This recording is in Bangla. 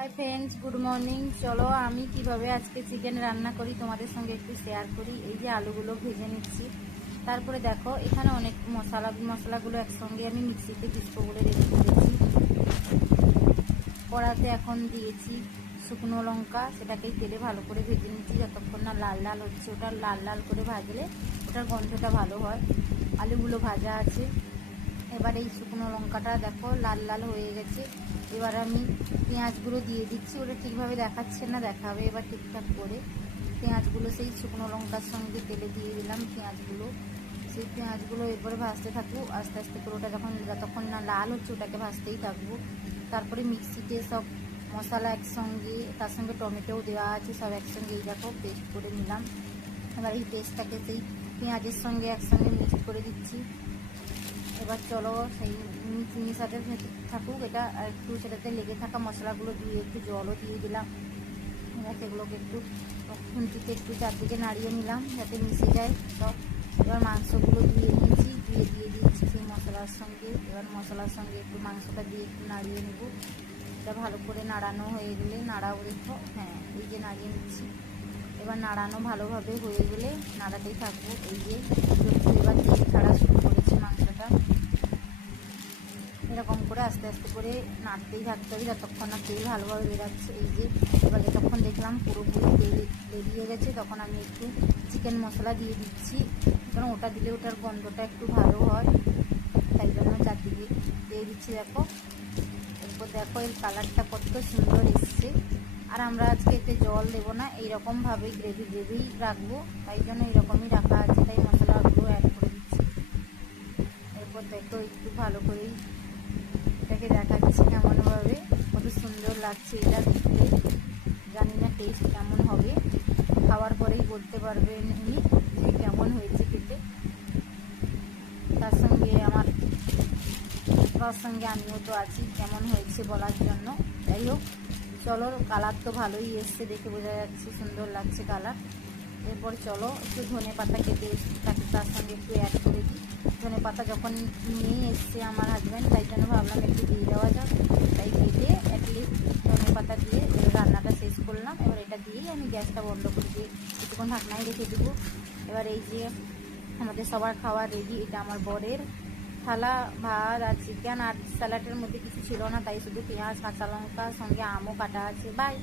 Hi friends, good morning. চলো আমি কিভাবে আজকে চিকেন রান্না করি তোমাদের সঙ্গে একটু শেয়ার করি। এই যে আলুগুলো ভেজে নিচ্ছি, তারপরে দেখো এখানে অনেক মশলাগুলো একসঙ্গে আমি মিক্সিতে পিষবো বলে রেডি করেছি। কড়াতে এখন দিয়েছি শুকনো লঙ্কা, সেটাকেই তেলে ভালো করে ভেজে নিচ্ছি যতক্ষণ না লাল লাল হচ্ছে। ওটা লাল লাল করে ভাজলে ওটার গন্ধটা ভালো হয়। আলুগুলো ভাজা আছে, এবার এই শুকনো লঙ্কাটা দেখো লাল লাল হয়ে গেছে। এবার আমি পেঁয়াজগুলো দিয়ে দিচ্ছি। ওটা ঠিকভাবে দেখাচ্ছে না, দেখাবে এবার ঠিকঠাক করে। পেঁয়াজগুলো সেই শুকনো লঙ্কার সঙ্গে তেলে দিয়ে দিলাম পেঁয়াজগুলো। সেই পেঁয়াজগুলো এরপরে ভাজতে থাকবো আস্তে আস্তে করে। ওটা যতক্ষণ না লাল হচ্ছে ওটাকে ভাজতেই থাকবো। তারপরে মিক্সিতে সব মশলা একসঙ্গে, তার সঙ্গে টমেটোও দেওয়া আছে, সব একসঙ্গে এই দেখো পেস্ট করে নিলাম। এবার এই পেস্টটাকে সেই পেঁয়াজের সঙ্গে একসঙ্গে মিক্স করে দিচ্ছি। এবার চলো সেই মিশাতে থাকুক এটা, আর একটু সেটাতে লেগে থাকা মশলাগুলো দিয়ে একটু জলও দিয়ে দিলাম। এবার সেগুলোকে একটু খুন্তিতে একটু চারদিকে নাড়িয়ে নিলাম যাতে মিশে যায় সব। এবার মাংসগুলো দিয়ে নিয়েছি, দিয়ে দিয়েছি সেই মশলার সঙ্গে। এবার মশলার সঙ্গে একটু মাংসটা দিয়ে একটু নাড়িয়ে নেব। এটা ভালো করে নাড়ানো হয়ে গেলে, নাড়াও দেখো, হ্যাঁ এই যে নাড়িয়ে নিচ্ছি। এবার নাড়ানো ভালোভাবে হয়ে গেলে নাড়াতেই থাকবো। এই যে এবার তেল ছাড়া শুরু করেছি মাংসটা। এরকম করে আস্তে আস্তে করে নাড়তেই থাকতে হবে যতক্ষণ না তেল ভালোভাবে বেরাচ্ছে। এই যে এবার যতক্ষণ দেখলাম পুরোপুরি তেল বেরিয়ে গেছে, তখন আমি একটু চিকেন মশলা দিয়ে দিচ্ছি, কারণ ওটা দিলে ওটার গন্ধটা একটু ভালো হয়, তাই জন্য চারদিকে দিয়ে দিচ্ছি। দেখো এরপর দেখো এর কালারটা কত সুন্দর এসছে। আর আমরা আজকে এতে জল দেবো না, এইরকমভাবেই গ্রেভি রাখবো, তাই জন্য এইরকমই রাখা আছে, তাই মশলাগুলো অ্যাড করে দিচ্ছি। এরপর দেখো একটু ভালো করেই এটাকে দেখাচ্ছি কেমনভাবে, কত সুন্দর লাগছে এটা দেখতে। জানি না টেস্ট কেমন হবে, খাওয়ার পরেই বলতে পারবেন উনি যে কেমন হয়েছে খেতে। তার সঙ্গে আমিও তো আছি কেমন হয়েছে বলার জন্য। যাই হোক চলো, কালার তো ভালোই এসছে, দেখে বোঝা যাচ্ছে সুন্দর লাগছে কালার। এরপর চলো একটু ধনে পাতা কেটে তাকে তার সঙ্গে একটু অ্যাড করে দিই। ধনে পাতা যখন নিয়ে এসছে আমার হাজব্যান্ড, তাই জন্য ভাবলাম একটু দিয়ে দেওয়া যাক, তাই কেটে অ্যাটলিস্ট ধনে পাতা দিয়ে রান্নাটা শেষ করলাম। এবার এটা দিয়েই আমি গ্যাসটা বন্ধ করে দিয়ে কিছুক্ষণ ঢাকনায় রেখে দেবো। এবার এই যে আমাদের সবার খাওয়া রেডি। এটা আমার বরের থালা, ভাত আর চিকেন, আর স্যালাডের মধ্যে কিছু ছিল না, তাই শুধু পেঁয়াজ কাঁচা লঙ্কা সঙ্গে আমও কাটা আছে। বাই।